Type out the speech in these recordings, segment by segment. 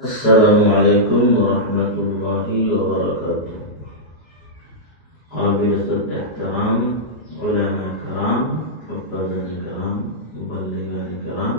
السلام عليكم ورحمة الله وبركاته. قابل احترام علماء کرام, حفاظan کرام, মুবাল্লিগান کرام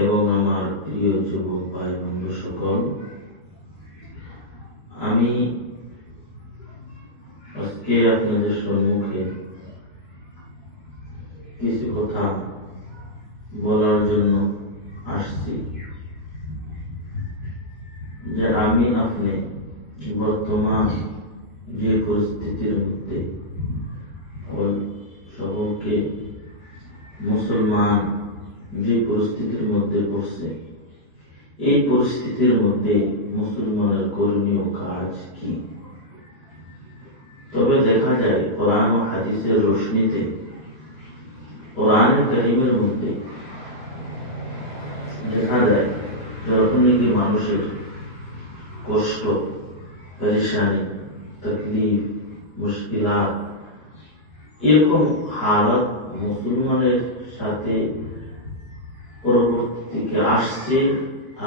এবং আমার প্রিয় যুবক ভাই বন্ধু সকল, আমি আজকে আপনাদের সম্মুখে কিছু কথা বলার জন্য আসছি যে আমি আপনি বর্তমান যে পরিস্থিতির মধ্যে সকলকে মুসলমান যে পরিস্থিতির মধ্যে পড়ছে, এই পরিস্থিতির মধ্যে মুসলমানের করণীয় কাজ কি। তবে দেখা যায় কোরআন ও হাদিসের রোশনীতে, কোরআন কারীমের মধ্যে দেখা যায় যখন নাকি মানুষের কষ্ট, পরেশানি, তকলিফ, মুশকিলাত, এরকম হালত মুসলমানের সাথে পরবর্তী থেকে আসছে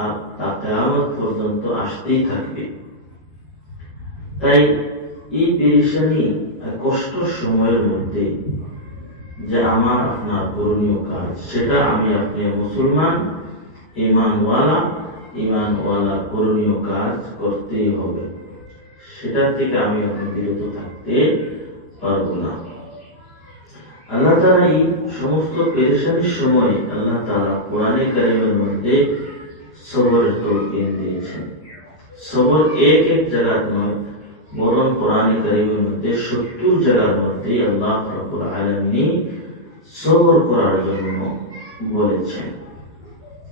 আর তা কিয়ামত পর্যন্ত আসতেই থাকবে। তাই এই পেরেশানি আর কষ্ট সময়ের মধ্যে যে আমার আপনার করণীয় কাজ, সেটা আমি আপনি মুসলমান ইমানওয়ালা করণীয় কাজ করতেই হবে। সেটা থেকে আমি আপনি বিরত থাকতে পারবো না। আল্লাহ তাআলা এই সমস্ত পেরেশানির সময় আল্লাহ তাআলা কোরআনে কারীমের মধ্যে সবরের তৌকিদ দিয়েছেন। সবর এক জায়গা নয়, বরং কোরআনে কারীমের মধ্যে 70 জায়গার মধ্যে আল্লাহ রাব্বুল আলামিন সবর করার জন্য বলেছেন।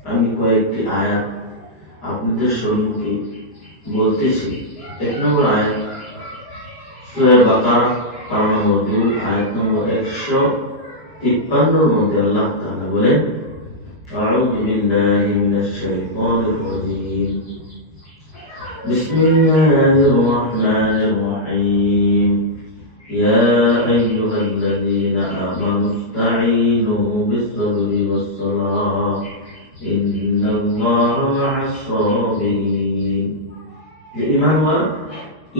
আমি কয়েকটি আয়াত আপনাদের সম্মুখে বলতেছি। 1 নম্বর আয়াত সূরা বাকারা 12 নম্বর 2 আয়াত নম্বর 153 মধ্যে আল্লাহ তাআলা বলেন, আউযু বিল্লাহি মিনাশ শাইতানির রাজীম, বিসমিল্লাহির রাহমানির রাহিম, ইয়া আইয়ুহাল্লাযীনা আমানু ইসতাঈনু বিস-সাবরি ওয়াস-সালাহ ইন্নাল্লাহা মা'আস-সাবিরিন।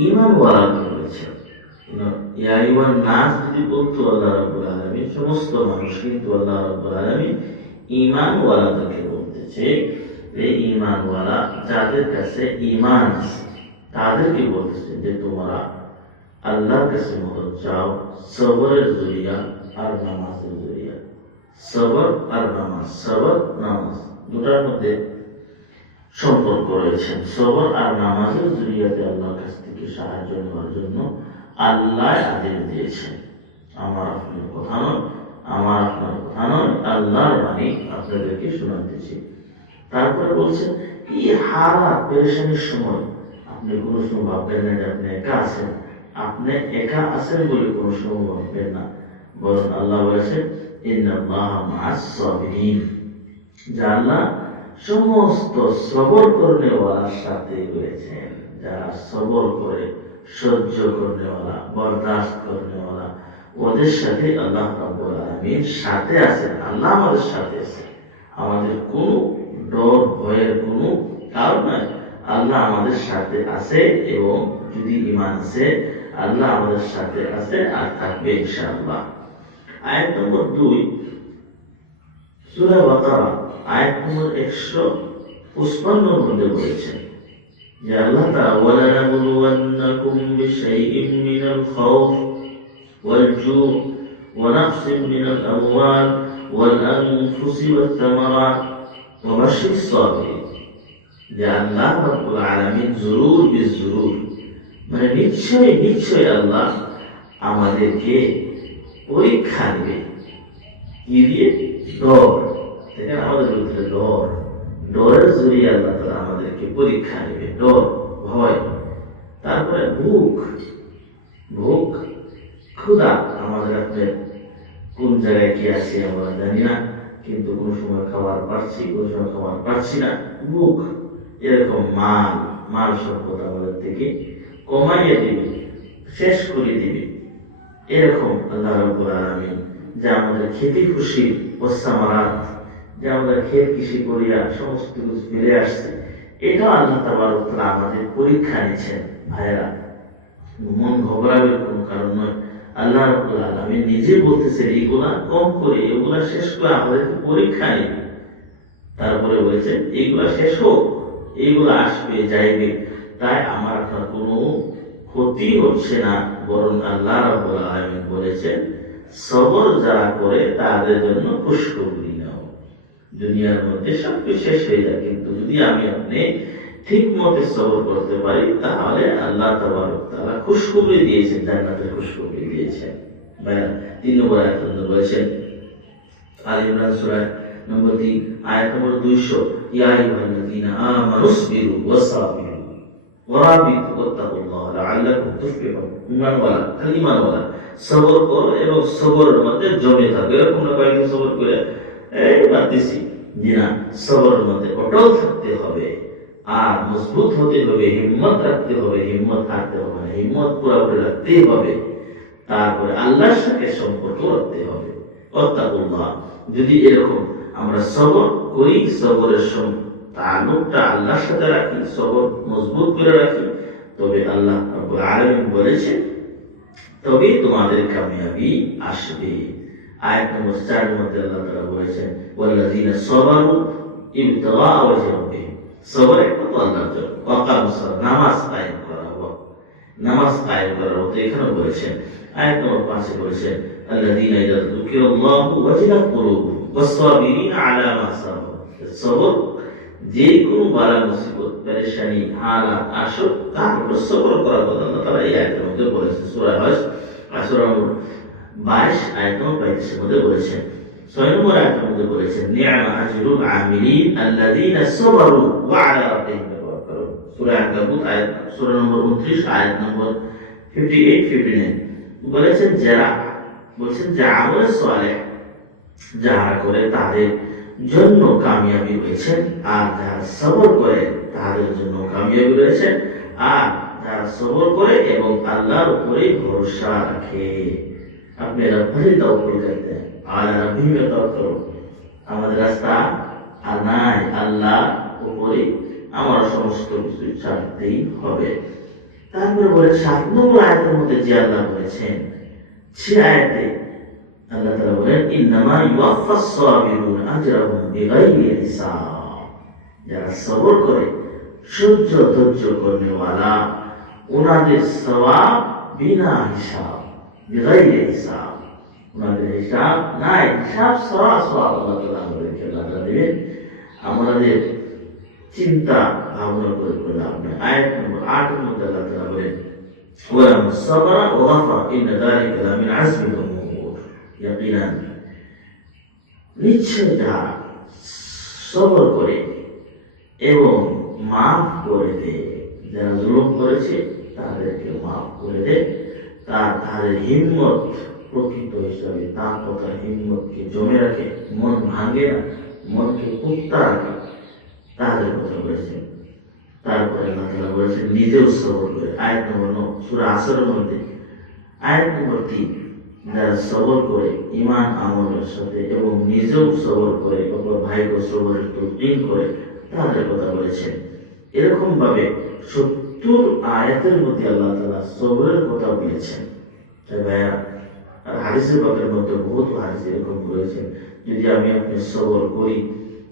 ঈমানওয়ালা বলেছেন। ইয়া আইয়ুহান নাস যদি বলতো আল্লাহ রাব্বুল আলামিন, সমস্ত মানুষ, কিন্তু আল্লাহ রাব্বুল আলামিন ঈমানওয়ালাকে বলতেছে। এই ঈমানওয়ালা যাদের কাছে ঈমান আছে তাদেরকে বলতেছে যে তোমরা আল্লাহর কাছে মদদ চাও সবরের জরিয়া আর নামাজের জরিয়া। সবর আর নামাজ, সবর নামাজ দুটার মধ্যে সম্পর্ক রয়েছে। সবর আর নামাজের জরিয়াতে আল্লাহর কাছ থেকে সাহায্য নেওয়ার জন্য আল্লাহ আদেশ দিয়েছেন। আমার আপনার কথা নয়, আল্লাহর বাণী আপনাদেরকে শোনাতেছি। তারপরে বলছেন, এই হারাত পেরেশানির সময় আপনি কোনো সময় ভাববেন না যে আপনি একা আছেন। আপনি একা আছেন বলে কোনো সময় ভাববেন না, বরং আল্লাহ বলেছেন ইন্নাল্লাহা মা'আস-সাবিরিন, যে আল্লাহ সমস্ত সবর করনেওয়ালার সাথে রয়েছেন। যারা সবর করে, সহ্য করনেওয়ালা, বরদাস্ত করনেওয়ালা, ওদের সাথে আল্লাহ রাব্বুল আলামিন সাথে আছেন। আল্লাহ আমাদের সাথে আছে। আমাদের কোনো ডর ভয়ের কোনো কারণ নাই। আল্লাহ আমাদের সাথে আছে এবং যদি ঈমান আছে, আল্লাহ আমাদের সাথে আছে আর থাকবে ইনশাআল্লাহ। আয়াত নম্বর 2 সূরা বাকারা আয়াত নম্বর 155 মধ্যে বলেছেন যে আল্লাহ তাআলা ওয়ালানাবলুওয়ান্নাকুম বিশাইইম মিনাল খাউফ ওয়াল জু' ওয়া নাকসিম মিনাল আমওয়াল ওয়াল আনফুসি ওয়াত তামারাত ওয়া বাশশিরিস সাবিরিন। যে আল্লাহ রাব্বুল আলামিন জরুর বিজরুর, মানে নিশ্চয় আল্লাহ আমাদেরকে পরীক্ষা নেবে। কি দিয়ে? ডর। দেখেন আমাদের ভিতরে ডরের জরিয়ে আল্লাহ তাআলা আমাদেরকে পরীক্ষা নেবে। ডর, ভয়। তারপরে ভুখ, ক্ষুধা। আমাদের আপনার কোন জায়গায় কি আছে আমরা জানি না, কিন্তু কোন সময় খাবার পাচ্ছি, কোন সময় খাবার পাচ্ছি না। ভুখ। এরকম মাল সম্পদ আমাদের থেকে কমাইয়ে দিবে, শেষ করে দিবে। এরকম আল্লাহ রাব্বুল আলামিন যে আমাদের খেতে খুশি ওয়াসামারাত, যে আমরা ক্ষেত কৃষি করিয়া সমস্ত কিছু ফেলে আসছি, এটা আল্লাহ তাবারক ওয়া তাআলা আমাদের পরীক্ষা নিচ্ছেন। ভাইরা, মন ঘবরাবের কোনো কারণ নয়। আল্লাহ রাব্বুল আলামিন নিজে বলতেছেন এগুলা কম করে, এগুলা শেষ করে আমাদেরকে পরীক্ষা নেবে। তারপরে বলেছেন এগুলা শেষ হোক, এগুলা আসবে যাইবে, তাই আমার আপনার কোনো ক্ষতি হচ্ছে না, বরং আল্লাহ রাব্বুল আলামিন বলেছেন সবর যারা করে তাদের জন্য খুশখবরি নাও। দুনিয়ার মধ্যে সবকিছু শেষ হয়ে যায়, কিন্তু যদি আমি আপনি ঠিক মতে সবর করতে পারি তাহলে আল্লাহ তাবারক ওয়া তাআলা খুশখবরি দিয়েছেন, জান্নাতের খুশখবরি দিয়েছেন। 3 নম্বর আয়াত বলেছেন আল ইমরান সূরা নম্বর 3 আয়াত নম্বর 200, ইয়া আইয়ুহাল্লাযীনা আমানুসবিরু ওয়াসাবিরু ওয়ারাবিতু ওয়াত্তাকুল্লাহ লাআল্লাকুম তুফলিহুন। ঈমানওয়ালা সবর করো এবং সবরের মধ্যে জমে থাকো। এরকম না কয়েকদিন সবর করে এই বাদ দিছি, না, সবরের মধ্যে অটল থাকতে হবে আর মজবুত হতে হবে, হিম্মত রাখতে হবে, হিম্মত হারতে হবে না, হিম্মত পুরোপুরি রাখতে হবে। তারপরে আল্লাহর সাথে সম্পর্ক রাখতে হবে। ওয়াত্তাকুল্লাহ, যদি এরকম আমরা সবর করি, সবরের তাআল্লুকটা আল্লাহর সাথে রাখি, সবর মজবুত করে রাখি, তবে আল্লাহ রাব্বুল আলামিন বলেছেন তবেই তোমাদের কামিয়াবি আসবে। আয়াত নম্বর 4 এর মধ্যে আল্লাহ তাআলা বলেছেন ওয়াল্লাযীনা সাবারু ইবতিগা ওয়াজহি রাব্বিহিম, সবর একমাত্র আল্লাহর জন্য, ওয়াকামুস সালাত, নামাজ কায়েম করা, নামাজ কায়েম করার মতো এখানে বলেছেন। আয়াত নম্বর 5 এ বলেছেন আল্লাযীনা ইযা যুকিরাল্লাহু ওয়াজিলাত কুলুবুহুম ওয়াস-সাবিরিনা আলা মা সাবারু। সবর যে কোনো বালা মুসিবত পেরেশানি হালাত আসুক তার উপর সবর করার কথা আল্লাহ তাআলা এই আয়াতের মধ্যে বলেছেন। সূরা হজ সূরা নম্বর 22 আয়াত নম্বর 35 এর মধ্যে বলেছেন। 6 নম্বর আয়াতের মধ্যে বলেছেন নি'মা আজরুল আমিলিন আল্লাযীনা সাবারু ওয়া আলা রাব্বিহিম ইয়াতাওয়াক্কালুন। সূরা আনকাবুত আয়াত সূরা নম্বর 29 আয়াত নম্বর 58-59 বলেছেন যে আমল সালেহ যারা করে তাদের জন্য কামিয়াবি রয়েছে, আর যারা সবর করে তাদের জন্য কামিয়াবি রয়েছে, আর যারা সবর করে এবং আল্লাহর উপরে ভরসা রাখে। আপনি রব্বানি তাওয়াক্কুল করতে हैं, আলা রাব্বিহিম ইয়াতাওয়াক্কালুন। আমাদের রাস্তা আর নাই, আল্লাহর উপরে আমার সমস্ত কিছু ছাড়তেই হবে। তারপরে বলে 7 নম্বর আয়াতের মধ্যে যে আল্লাহ বলেছেন, সে আয়াতে আল্লাহ তাআলা বলেন ইন্নামা ইউওয়াফাস সাবিরুন আজরাহুম বিগাইরি হিসাব। যারা সবর করে, সহ্য ধৈর্য করনেওয়ালা, ওনাদের সওয়াব বিনা হিসাব, বিগাইরি হিসাব, ওনাদের হিসাব নাই, হিসাব সওয়াব আল্লাহ তাআলা আমাদেরকে আল্লাহ দেবেন। আমাদের চিন্তা ভাবনা করে আপনি আয়াত নম্বর 8 এর মধ্যে আল্লাহ তাআলা বলেন ওয়ালাম সাবরা ওয়া গাফার ইন্না যালিকা লামিন আযমিল উমুর। ইয়াকিনান নিশ্চয় যারা সবর করে এবং মাফ করে দেয়, যারা জুলুম করেছে তাদেরকে মাফ করে দেয়, তাদের হিম্মত প্রকৃত হিসাবে তার কথা হিম্মতকে জমে রাখে, মন ভাঙে না, মনকে পুক্তা রাখে, তাদের কথা বলেছেন। তারপরে আল্লাহ তাআলা বলেছেন নিজেও সবর করে। আয়াত নম্বর 9 সূরা আসরের মধ্যে আয়াত নম্বর 3, যারা সবর করে ঈমান আমলের সাথে এবং নিজেও সবর করে অপর ভাইকে সবরের তৌফিক করে তাদের কথা বলেছেন। এরকম ভাবে 70 আয়াতের মধ্যে আল্লাহ তাআলা সবরের কথা বলেছেন। তাই ভাইয়া, আর হাদিসের বাকের মধ্যে বহুত হাদিস এরকম রয়েছে, যদি আমি আপনি সবর করি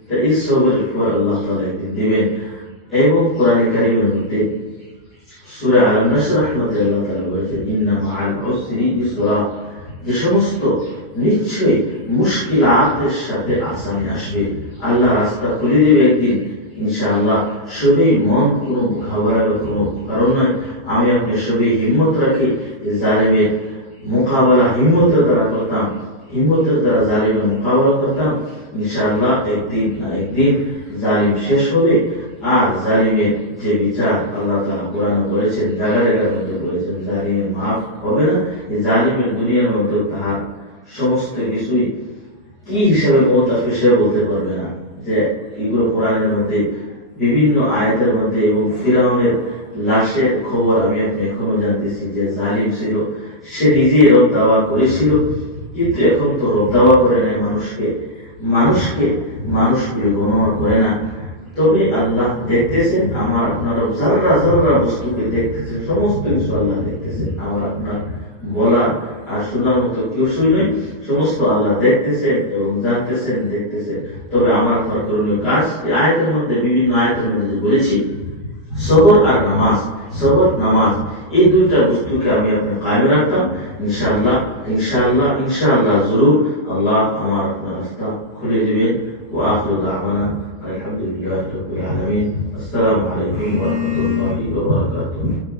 তা এই সবরের পর আল্লাহ তাআলা একদিন দিবেন। এবং কোরআনে কারীমের মধ্যে সূরা আন-নাসর মধ্যে আল্লাহ তাআলা বলেছেন ইন্না মা'আল উসরি ইসরা, যে সমস্ত নিশ্চয়ই মুশকিলাতের সাথে আসানি আসবে, আল্লাহ রাস্তা খুলে দেবে একদিন ইনশাআল্লাহ। সবই মন কোনো ঘাবড়ানোর কোনো কারণ নয়। আমি আপনি সবই হিম্মত রাখি, জালিমের মোকাবেলা হিম্মতের দ্বারা করতাম, হিম্মতের দ্বারা জালিমের মোকাবেলা করতাম। ইনশাআল্লাহ একদিন না একদিন জালিম শেষ হবে, আর জালিমের যে বিচার আল্লাহ তাআলা কোরআনে বলেছেন, জায়গার মধ্যে বলেছেন জালিমের মাফ হবে না। এই জালিমের দুনিয়ার মধ্যে তার সমস্ত কিছুই কি হিসাবে মত আসবে সে বলতে পারবে না। যে এগুলো কোরআনের মধ্যে বিভিন্ন আয়াতের মধ্যে, এবং ফিরাউনের লাশের খবর আমি আপনি এখনো জানতেছি যে জালিম ছিল, সে নিজেই রব দাওয়া করেছিল, কিন্তু এখন তো রব দাওয়া করে নাই মানুষকে, মানুষকে গণনা করে না। তবে আল্লাহ দেখতেছেন, আমার আপনার যারা যারা বস্তুকে দেখতেছে, সমস্ত কিছু আল্লাহ দেখতেছে। আমার আপনার বলা আর শোনার মতো কিছুই নেই, সমস্ত আল্লাহ দেখতেছেন এবং জানতেছেন, দেখতেছেন। তবে আমার আপনার করণীয় কাজ, এই আয়াতের মধ্যে, বিভিন্ন আয়াতের মধ্যে বলেছি, সবর আর নামাজ, সবর নামাজ, এই দুইটা বস্তুকে আমি আপনি কায়েম রাখতাম, ইনশাআল্লাহ ইনশাআল্লাহ ইনশাআল্লাহ জরুর আল্লাহ আমার আপনার রাস্তা খুলে দিবেন। ওয়া আখিরু দাওয়ানা আলহামদুলিল্লাহি রাব্বিল আলামিন। আসসালামু আলাইকুম ওয়া রাহমাতুল্লাহি ওয়া বারাকাতুহু।